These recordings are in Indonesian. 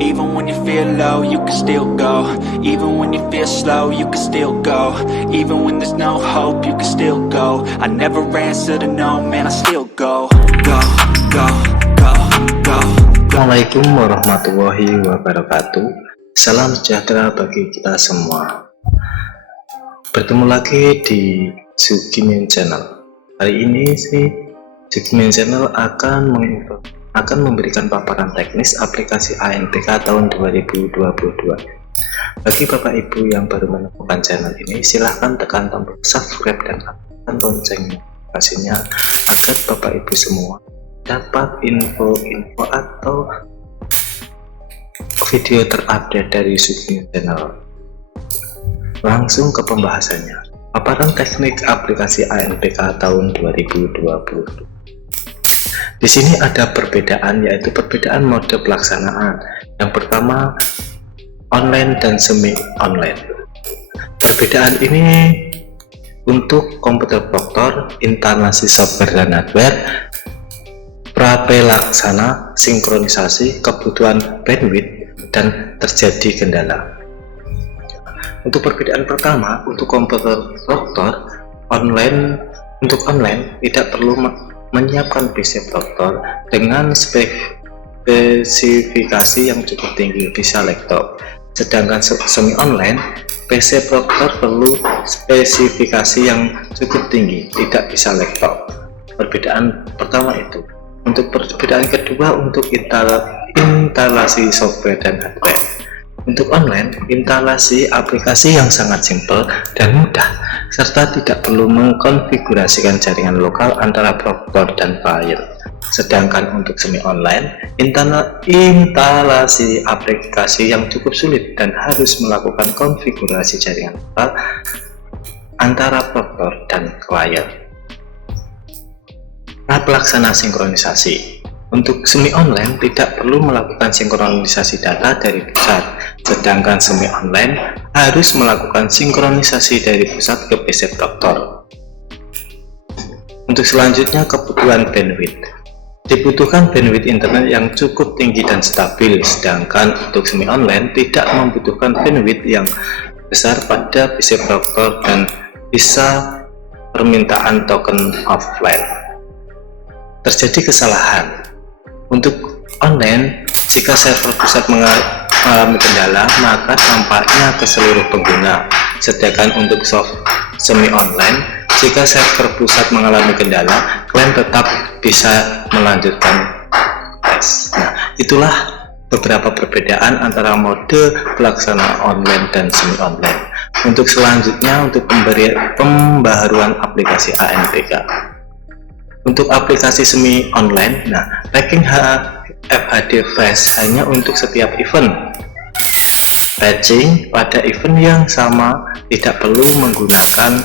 Even when you feel low, you can still go. Even when you feel slow, you can still go. Even when there's no hope, you can still go. I never answer to no, man, I still go. Go, go, go, go. Assalamualaikum warahmatullahi wabarakatuh. Salam sejahtera bagi kita semua. Bertemu lagi di Sugimin Channel. Hari ini Sugimin Channel akan memberikan paparan teknis aplikasi ANPK tahun 2022. Bagi Bapak Ibu yang baru menemukan channel ini, silahkan tekan tombol subscribe dan aktifkan lonceng notifikasinya agar Bapak Ibu semua dapat info-info atau video terupdate dari Sugimin Channel. Langsung ke pembahasannya. Paparan teknik aplikasi ANPK tahun 2022. Di sini ada perbedaan, yaitu perbedaan mode pelaksanaan. Yang pertama, online dan semi online. Perbedaan ini untuk komputer proktor, instalasi software dan hardware, prapelaksana, sinkronisasi, kebutuhan bandwidth, dan terjadi kendala. Untuk perbedaan pertama, untuk komputer proktor untuk online tidak perlu menyiapkan PC proktor dengan spesifikasi yang cukup tinggi, bisa laptop. Sedangkan semi online, PC proktor perlu spesifikasi yang cukup tinggi, tidak bisa laptop. Perbedaan pertama itu. Untuk perbedaan kedua, untuk instalasi software dan hardware. Untuk online, instalasi aplikasi yang sangat simpel dan mudah, serta tidak perlu mengkonfigurasikan jaringan lokal antara proktor dan file. Sedangkan untuk semi online, instalasi aplikasi yang cukup sulit dan harus melakukan konfigurasi jaringan lokal antara proktor dan klien. Pelaksana sinkronisasi. Untuk semi online tidak perlu melakukan sinkronisasi data dari pusat, sedangkan semi online harus melakukan sinkronisasi dari pusat ke PC proktor. Untuk selanjutnya, kebutuhan bandwidth. Dibutuhkan bandwidth internet yang cukup tinggi dan stabil, sedangkan untuk semi online tidak membutuhkan bandwidth yang besar pada PC proktor dan bisa permintaan token offline. Terjadi kesalahan. Untuk online, jika server pusat mengalami kendala, maka dampaknya ke seluruh pengguna. Sedangkan untuk semi online, jika server pusat mengalami kendala, klien tetap bisa melanjutkan tes. Nah, itulah beberapa perbedaan antara mode pelaksana online dan semi online. Untuk selanjutnya, untuk pembaharuan aplikasi ANPK. Untuk aplikasi semi online, packing FHD flash hanya untuk setiap event. Patching pada event yang sama tidak perlu menggunakan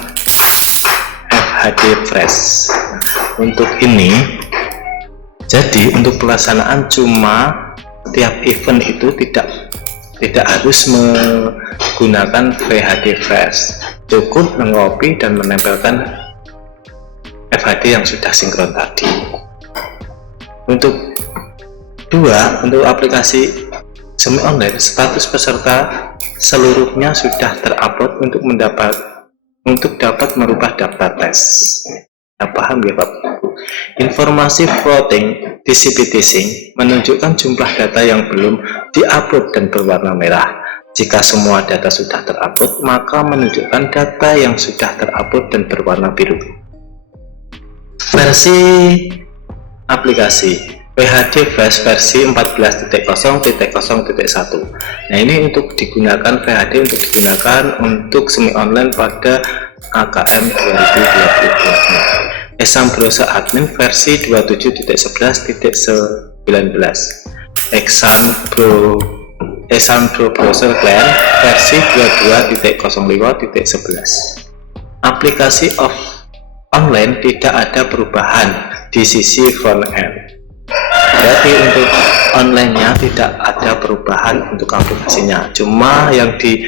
FHD flash. Untuk ini, jadi untuk pelaksanaan cuma setiap event itu tidak harus menggunakan VHD flash. Cukup mengcopy dan menempelkan FHD yang sudah sinkron tadi. Untuk aplikasi semi online, status peserta seluruhnya sudah terupload untuk dapat merubah daftar tes. Paham ya Pak? Informasi floating DCP menunjukkan jumlah data yang belum diupload dan berwarna merah. Jika semua data sudah terupload, maka menunjukkan data yang sudah terupload dan berwarna biru. Versi aplikasi VHD Flash versi 14.0.0.1. Nah, ini untuk digunakan VHD untuk semi online pada AKM 2022. Exam Browser Admin versi 27.11.19. Exam Browser Client versi 22.05.11. Aplikasi online tidak ada perubahan di sisi front end. Jadi untuk online-nya tidak ada perubahan untuk aplikasinya. Cuma yang di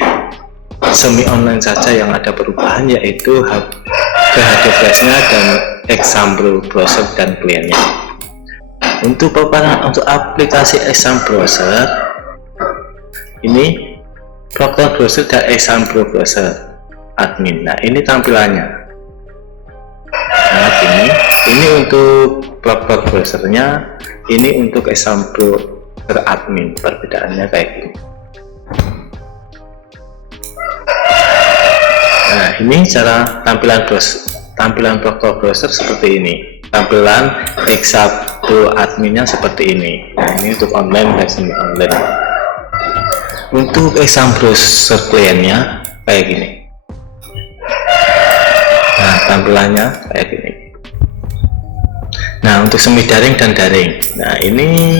semi online saja yang ada perubahan, yaitu VHD flash-nya dan exam browser dan kliennya. Untuk aplikasi exam browser, Ini Proctor Browser dan Exambro Browser admin. Nah, ini tampilannya. Nah, ini untuk Proctor Browsernya, ini untuk Exambro Browser admin. Perbedaannya kayak gini. Nah, ini cara tampilan Proctor Browser seperti ini. Tampilan Exambro adminnya seperti ini. Nah, ini untuk online dan semi online. Untuk Exambro Browser kliennya kayak gini. Nah, tampilannya kayak gini. Nah, untuk semi daring dan daring. Nah, ini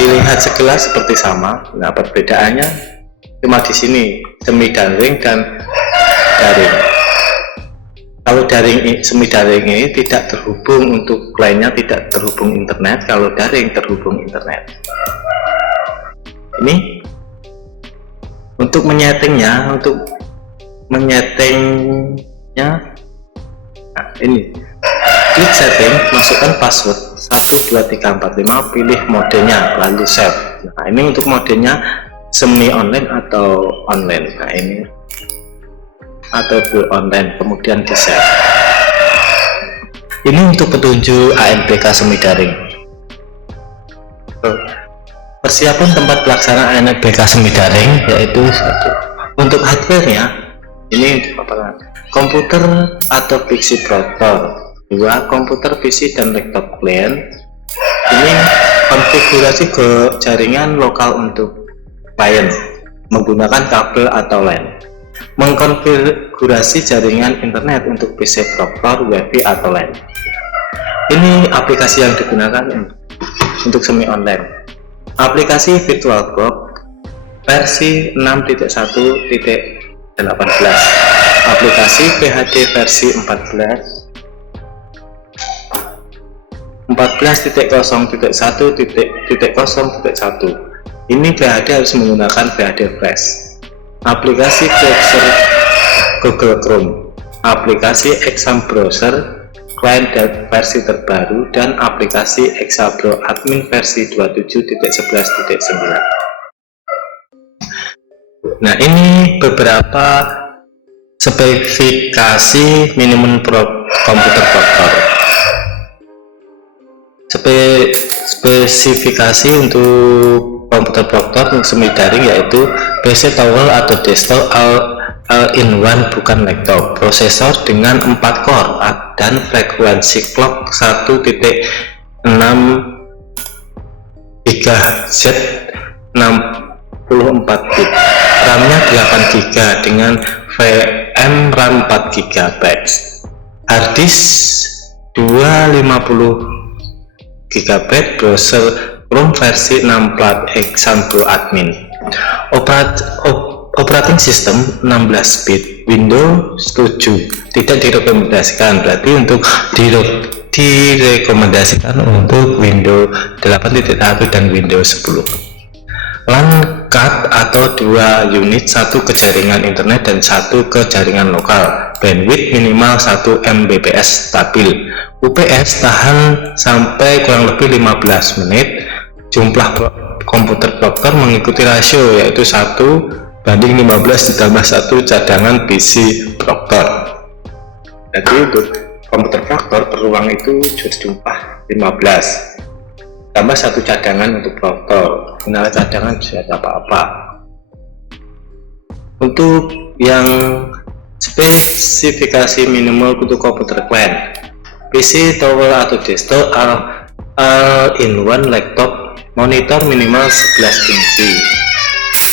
dilihat sekilas seperti sama. Nah, perbedaannya cuma di sini, semi daring dan daring. Kalau semi daring ini tidak terhubung, untuk kliennya tidak terhubung internet. Kalau daring terhubung internet. Ini untuk menyetingnya, nah, ini klik setting, masukkan password 12345, pilih modenya, lalu save. Nah, ini untuk modenya semi online atau online. Nah, ini atau full online, kemudian di save. Ini untuk petunjuk ANPK semi daring. Persiapan tempat pelaksanaan ANPK semi daring yaitu untuk hardware-nya, ini komputer atau PC Proctor, 2 komputer PC dan laptop klien. Ini konfigurasi ke jaringan lokal untuk klien menggunakan kabel atau LAN. Mengkonfigurasi jaringan internet untuk PC Proctor, WiFi atau LAN. Ini aplikasi yang digunakan untuk semi online. Aplikasi VirtualBox versi 6.1.18, aplikasi PHD versi 14.0.1.0.1. Ini PHD harus menggunakan PHD Flash. Aplikasi browser Google Chrome, aplikasi Exambro Browser klien dan versi terbaru, dan aplikasi Exambro admin versi 27.11.9. Nah, ini beberapa spesifikasi minimum komputer Proctor. Spesifikasi untuk komputer Proctor semi daring yaitu PC Tower atau desktop all-in-one bukan laptop, prosesor dengan 4 core dan frekuensi clock 1.6 GHz 64 bit, RAM-nya 8 GB dengan VM RAM 4 GB, harddisk 250 GB, browser Chrome versi 6 plat Exambro admin, operating system 16 bit, Windows 7, tidak direkomendasikan, berarti untuk direkomendasikan untuk Windows 8.1 dan Windows 10. LAN card atau 2 unit, 1 ke jaringan internet dan 1 ke jaringan lokal, bandwidth minimal 1 Mbps stabil, UPS tahan sampai kurang lebih 15 menit. Jumlah komputer Proctor mengikuti rasio yaitu 1:15 ditambah 1 cadangan PC Proctor. Jadi untuk komputer Proctor per ruang itu jumlah 15 tambah 1 cadangan untuk Proctor. Nah, cadangan bisa apa-apa. Untuk yang spesifikasi minimal untuk komputer klien, PC Tower atau desktop all-in-one laptop, monitor minimal 11 inci.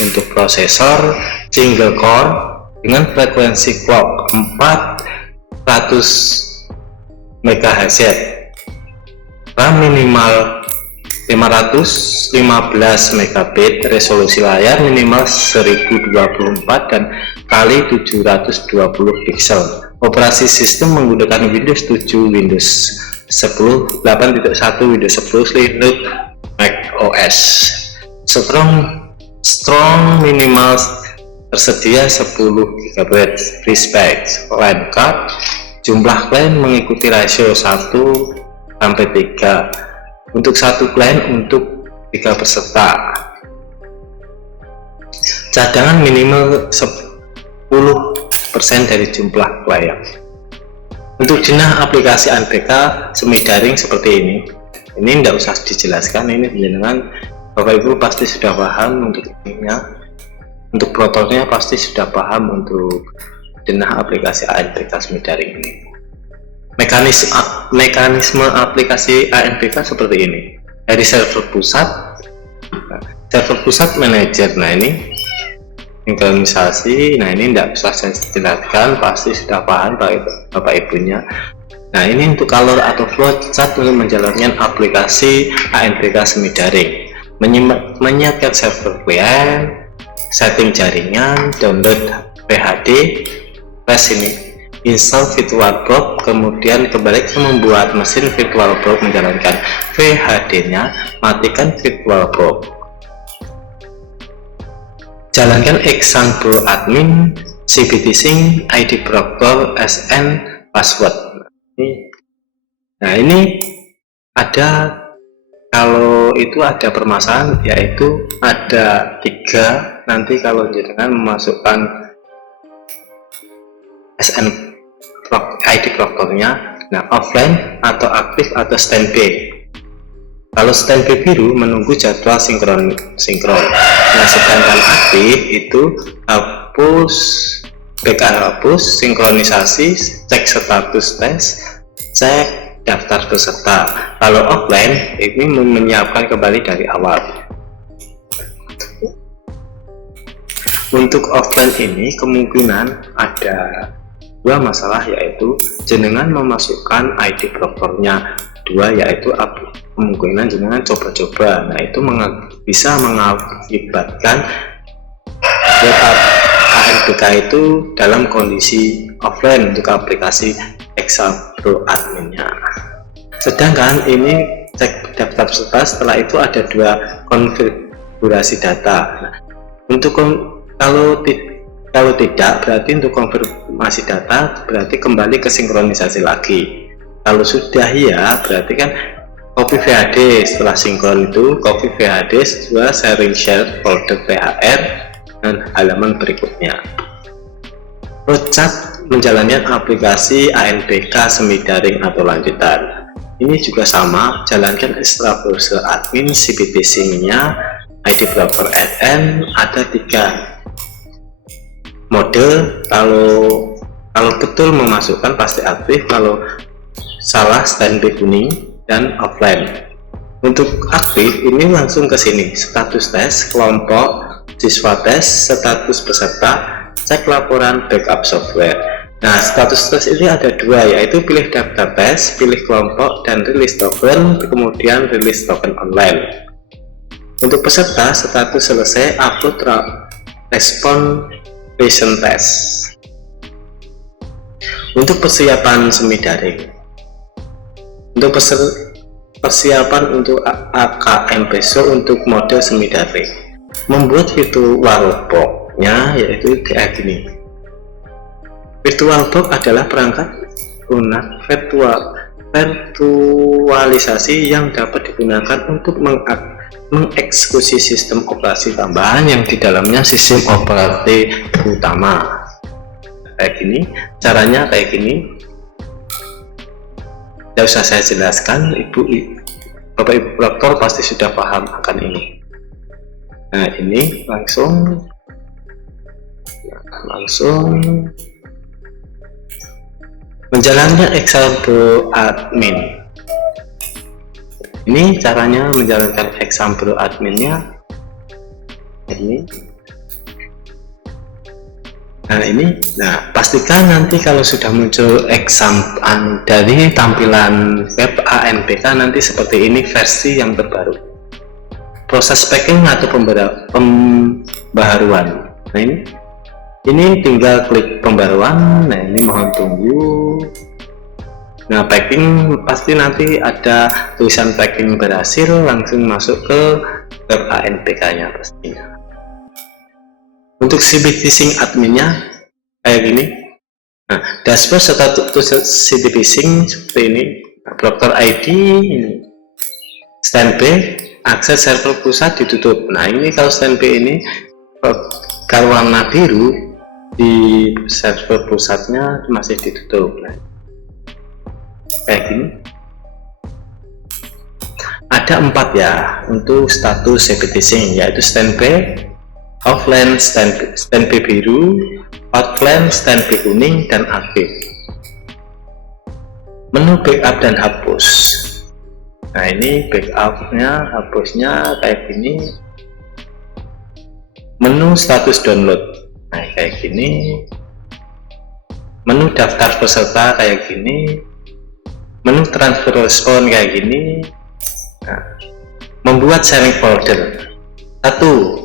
Untuk prosesor single core dengan frekuensi clock 400 MHz, RAM minimal 515 MB, resolusi layar minimal 1024 dan kali 720 pixel. Operasi sistem menggunakan Windows 7, Windows 10, 8.1, Windows 10, Linux, Mac OS. Strong minimal tersedia 10 GB free space. LAN card, jumlah klien mengikuti rasio 1:3 untuk 1 klien untuk 3 peserta. Cadangan minimal 10% dari jumlah klien. Untuk jenis aplikasi ANPK semi daring seperti ini tidak usah dijelaskan, ini jenengan Bapak Ibu pasti sudah paham untuk ininya, untuk protokolnya pasti sudah paham untuk jenis aplikasi ANPK semi daring ini. Mekanisme aplikasi ANPK seperti ini. Dari server pusat manajer. Nah ini sinkronisasi. Nah ini tidak usah saya jelaskan, pasti sudah paham Bapak Ibunya. Nah ini untuk alur atau flowchart untuk menjalankan aplikasi ANPK semi daring. Menyiapkan server klien, setting jaringan, download PHD, flash ini, install VirtualBox, kemudian kembali ke membuat mesin VirtualBox, menjalankan VHD-nya, matikan VirtualBox. Jalankan example admin, CBT sync, ID proctor, SN, password. Nah ini ada, kalau itu ada permasalahan, yaitu ada 3 nanti kalau jangan memasukkan SN ID proctornya. Nah offline atau aktif atau standby. Kalau standby biru menunggu jadwal sinkron. Nah sedangkan aktif itu hapus, backup hapus, sinkronisasi, cek status tes, cek daftar peserta. Kalau offline ini menyiapkan kembali dari awal. Untuk offline ini kemungkinan ada 2 masalah, yaitu jenengan memasukkan ID proctornya 2, yaitu kemungkinan jenengan coba-coba. Nah itu bisa mengakibatkan ANPK itu dalam kondisi offline untuk aplikasi example adminnya. Sedangkan ini cek daftar peserta, setelah itu ada 2 konfigurasi data. Nah, untuk kalau tidak berarti untuk konfirmasi data berarti kembali ke sinkronisasi lagi. Kalau sudah ya berarti kan copy VHD, setelah sinkron itu copy VHD, setelah sharing share folder THR dan halaman berikutnya. Flowchart menjalankan aplikasi ANPK semi daring atau lanjutan. Ini juga sama, jalankan extra browser admin, CBT sync-nya, ID blocker SN, ada 3 mode. Kalau betul memasukkan pasti aktif, kalau salah standby kuning, dan offline. Untuk aktif ini langsung ke sini, status tes, kelompok, siswa tes, status peserta, cek laporan, backup software. Nah status tes ini ada 2, yaitu pilih daftar tes, pilih kelompok, dan rilis token, kemudian rilis token online. Untuk peserta, status selesai, upload respon patient test. Untuk persiapan semi daring, untuk persiapan untuk AKM besok untuk mode semi daring, membuat VirtualBox-nya yaitu kayak gini. VirtualBox adalah perangkat lunak virtualisasi yang dapat digunakan untuk mengeksekusi sistem operasi tambahan yang di dalamnya sistem operasi utama. Kayak gini, caranya kayak gini. Tidak usah saya jelaskan, Bapak Ibu Proctor pasti sudah paham akan ini. Nah ini langsung menjalankan example admin. Ini caranya menjalankan example adminnya. Nah pastikan nanti kalau sudah muncul exam dari tampilan web ANPK nanti seperti ini versi yang terbaru. Proses packing atau pembaharuan. Nah ini tinggal klik pembaruan. Nah ini mohon tunggu. Nah packing pasti nanti ada tulisan packing berhasil, langsung masuk ke web ANPK nya pastinya. Untuk CBT sync adminnya kayak gini. Nah, dashboard status CBT sync seperti ini. Proctor ID ini, standby, akses server pusat ditutup. Nah ini kalau standby ini kalau warna biru di server pusatnya masih ditutup. Nah, kayak gini. Ada 4 ya untuk status CPT sync, yaitu standby, offline standby biru, outline standby kuning, dan aktif. Menu backup dan hapus. Nah ini backupnya, hapusnya kayak gini. Menu status download, nah kayak gini. Menu daftar peserta kayak gini. Menu transfer respon kayak gini. Nah, membuat sharing folder.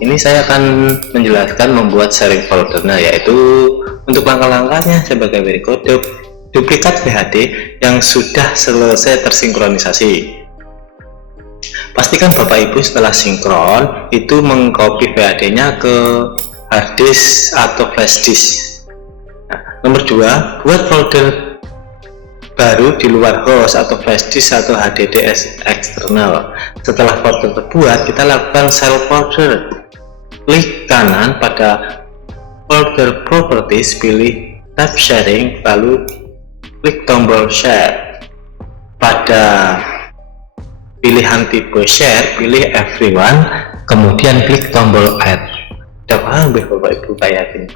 Ini saya akan menjelaskan membuat sharing foldernya, yaitu untuk langkah-langkahnya sebagai berikut. Duplikat VHD yang sudah selesai tersinkronisasi. Pastikan Bapak Ibu setelah sinkron itu mengcopy VHD-nya ke hard disk atau flash disk. Nah, nomor 2, buat folder baru di luar host atau flash disk atau HDD eksternal. Setelah folder terbuat, kita lakukan share folder. Klik kanan pada folder properties, pilih tab sharing, lalu klik tombol share. Pada pilihan tipe share, pilih everyone, kemudian klik tombol add. Sudah paham Bapak Ibu kayak gini?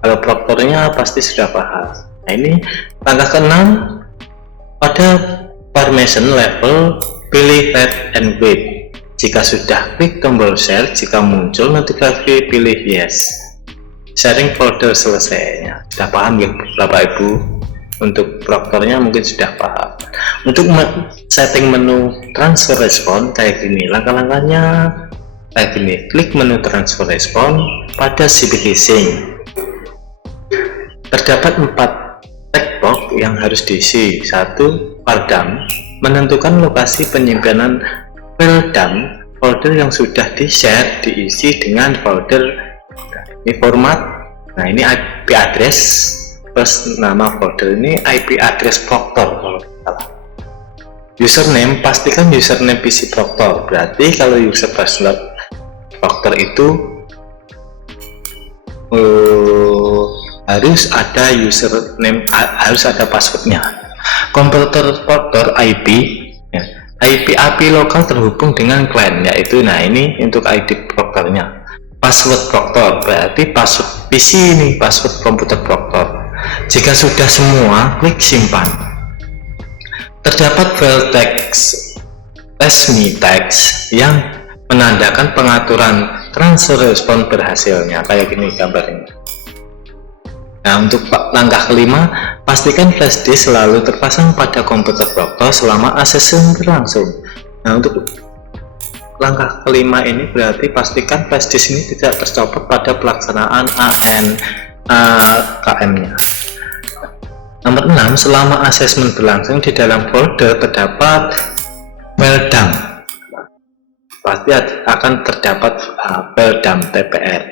Kalau proktornya pasti sudah paham. Nah ini langkah ke-6, pada permission level pilih read and wait. Jika sudah, klik tombol share. Jika muncul notifikasi, pilih yes. Sharing folder selesai. Sudah paham ya Bapak Ibu? Untuk proktornya mungkin sudah paham. Untuk setting menu transfer respon kayak gini, langkah-langkahnya kayak gini. Klik menu transfer respon pada CPT sync. Terdapat 4 checkbox yang harus diisi. 1. File, menentukan lokasi penyimpanan file dump. Folder yang sudah di-share diisi dengan folder. Ini format. Nah ini IP address plus nama folder, ini IP address Proctor kalau salah. Username, pastikan username PC Proctor. Berarti kalau user password Proctor itu harus ada username, harus ada passwordnya. Komputer Proctor IP ya. IP lokal terhubung dengan client, yaitu nah ini untuk ID Proctornya. Password Proctor berarti password PC ini, password komputer Proctor. Jika sudah semua, klik simpan. Terdapat file text resmi text yang menandakan pengaturan transfer respon berhasilnya, kayak gini gambarnya. Nah untuk langkah ke-5, pastikan flash disk selalu terpasang pada komputer Proctor selama ASSM berlangsung. Nah untuk langkah ke-5 ini berarti pastikan flash disk ini tidak tercopot pada pelaksanaan KM-nya. Nomor 6, selama asesmen berlangsung di dalam folder terdapat file dump. Pasti akan terdapat file dump TPR.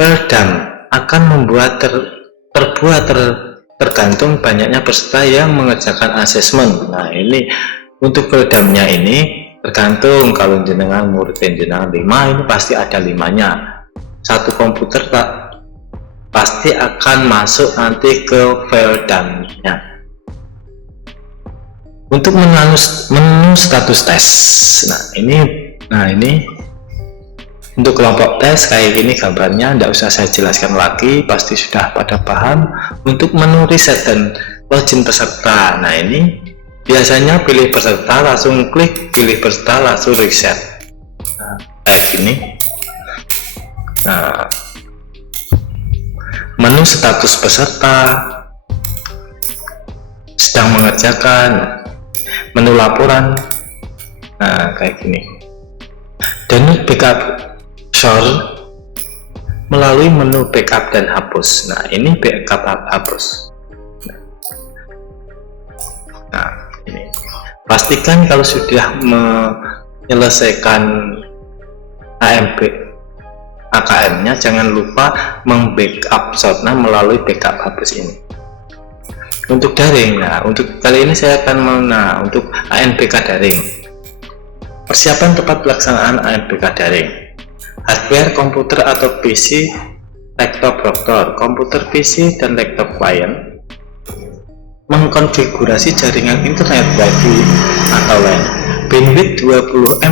File dump akan membuat tergantung banyaknya peserta yang mengerjakan asesmen. Nah ini untuk file dumpnya ini tergantung, kalau jenengan murid jenengan 5 ini pasti ada 5-nya. Satu komputer pasti akan masuk nanti ke file dump-nya. Untuk menu status tes, nah ini untuk kelompok tes kayak gini gambarnya, tidak usah saya jelaskan lagi, pasti sudah pada paham. Untuk menu reset dan login peserta, nah ini biasanya pilih peserta langsung klik pilih peserta langsung reset. Nah, kayak gini. Nah, menu status peserta, sedang mengerjakan, menu laporan, nah kayak gini. Download backup source melalui menu backup dan hapus. Nah ini backup hapus. Nah ini pastikan kalau sudah menyelesaikan AKM-nya, jangan lupa membackup shotnya melalui backup hapus ini. Untuk daring, nah untuk kali ini saya akan untuk ANBK daring. Persiapan tempat pelaksanaan ANPK daring. Hardware komputer atau PC, laptop broadcast, komputer PC dan laptop client. Mengkonfigurasi jaringan internet Wi-Fi atau LAN. Bandwidth 12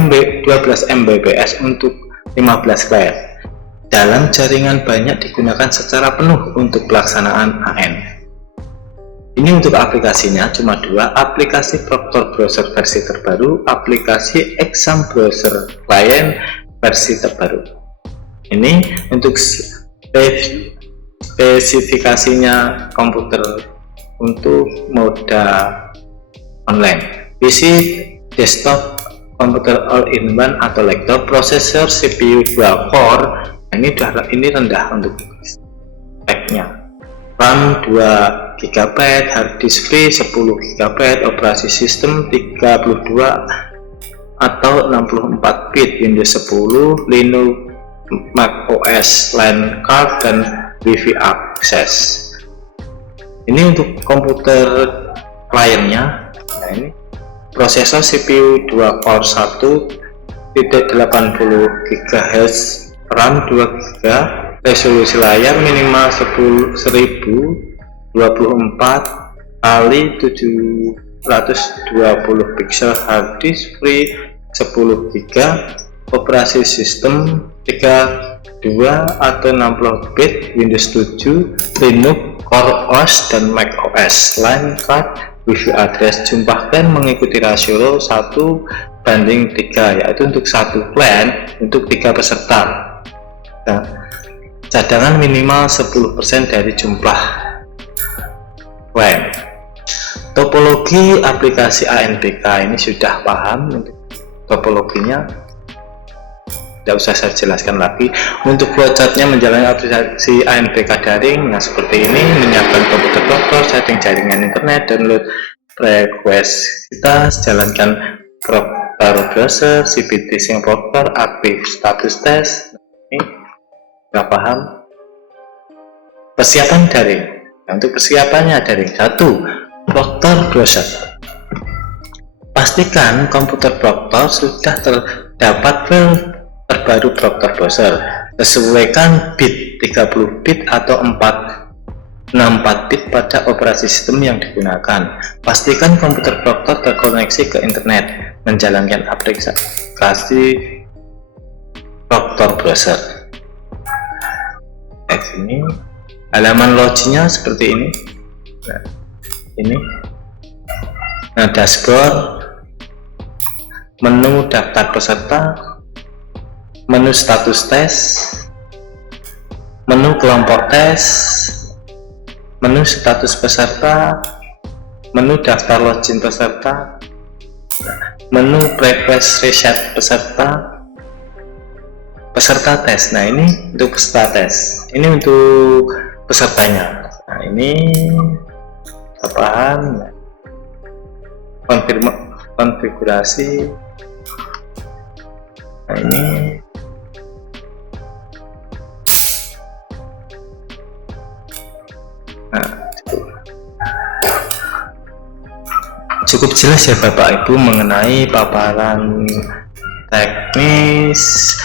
Mbps untuk 15 client. Dalam jaringan banyak digunakan secara penuh untuk pelaksanaan AN. Ini untuk aplikasinya cuma 2, aplikasi Proctor Browser versi terbaru, aplikasi Exam Browser Client versi terbaru. Ini untuk spesifikasinya komputer untuk moda online. PC, desktop, komputer all-in-one atau laptop, prosesor CPU 2 core, ini rendah untuk speknya. RAM 2 GB, hard disk free 10 GB, operasi sistem 32 atau 64 bit, Windows 10, Linux, Mac OS, LAN card, dan Wi-Fi access. Ini untuk komputer kliennya. Nah, ini prosesor CPU 2 core 1.80 GHz, RAM 2 GB, resolusi layar minimal 1024 kali 720 pixel, hard disk free 10 GB, operasi sistem 32 atau 60 bit, Windows 7, Linux, Core OS, dan Mac OS, LAN card, Wi-Fi address. Jumlahkan mengikuti rasio 1:3, yaitu untuk satu plan untuk 3 peserta. Nah, cadangan minimal 10% dari jumlah plan. Topologi aplikasi ANPK ini sudah paham untuk topologinya, tidak usah saya jelaskan lagi. Untuk flowchartnya menjalani aplikasi ANPK daring, nah seperti ini: menyiapkan komputer broadcast, setting jaringan internet, download request kita, jalankan Proctor Browser, CPT Sync Proctor, aktif status test. Ini sudah paham. Persiapan daring. Nah, untuk persiapannya daring: 1. Proctor Browser. Pastikan komputer Proctor sudah terdapat file terbaru Proctor Browser. Sesuaikan bit 30 bit atau 64 bit pada operasi sistem yang digunakan. Pastikan komputer Proctor terkoneksi ke internet, menjalankan aplikasi Proctor Browser. Ini halaman loginya seperti ini. Nah, ini. Nah, dashboard, menu daftar peserta, menu status tes, menu kelompok tes, menu status peserta, menu daftar login peserta, menu request reset peserta, peserta tes. Nah, ini untuk peserta tes, ini untuk pesertanya. Nah, ini paham. Konfigurasi. Nah, ini cukup jelas ya Bapak Ibu mengenai paparan teknis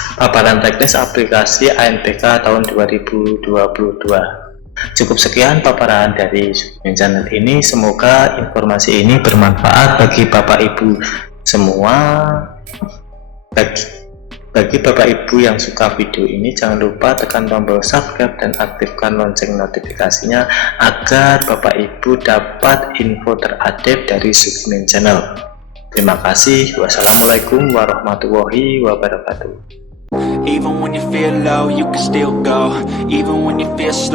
aplikasi ANPK tahun 2022. Cukup sekian paparan dari channel ini. Semoga informasi ini bermanfaat bagi Bapak Ibu semua. Bagi Bapak Ibu yang suka video ini, jangan lupa tekan tombol subscribe dan aktifkan lonceng notifikasinya agar Bapak Ibu dapat info terupdate dari Sukmin Channel. Terima kasih. Wassalamualaikum warahmatullahi wabarakatuh. Even when you feel low, you can still go. Even when you feel slow.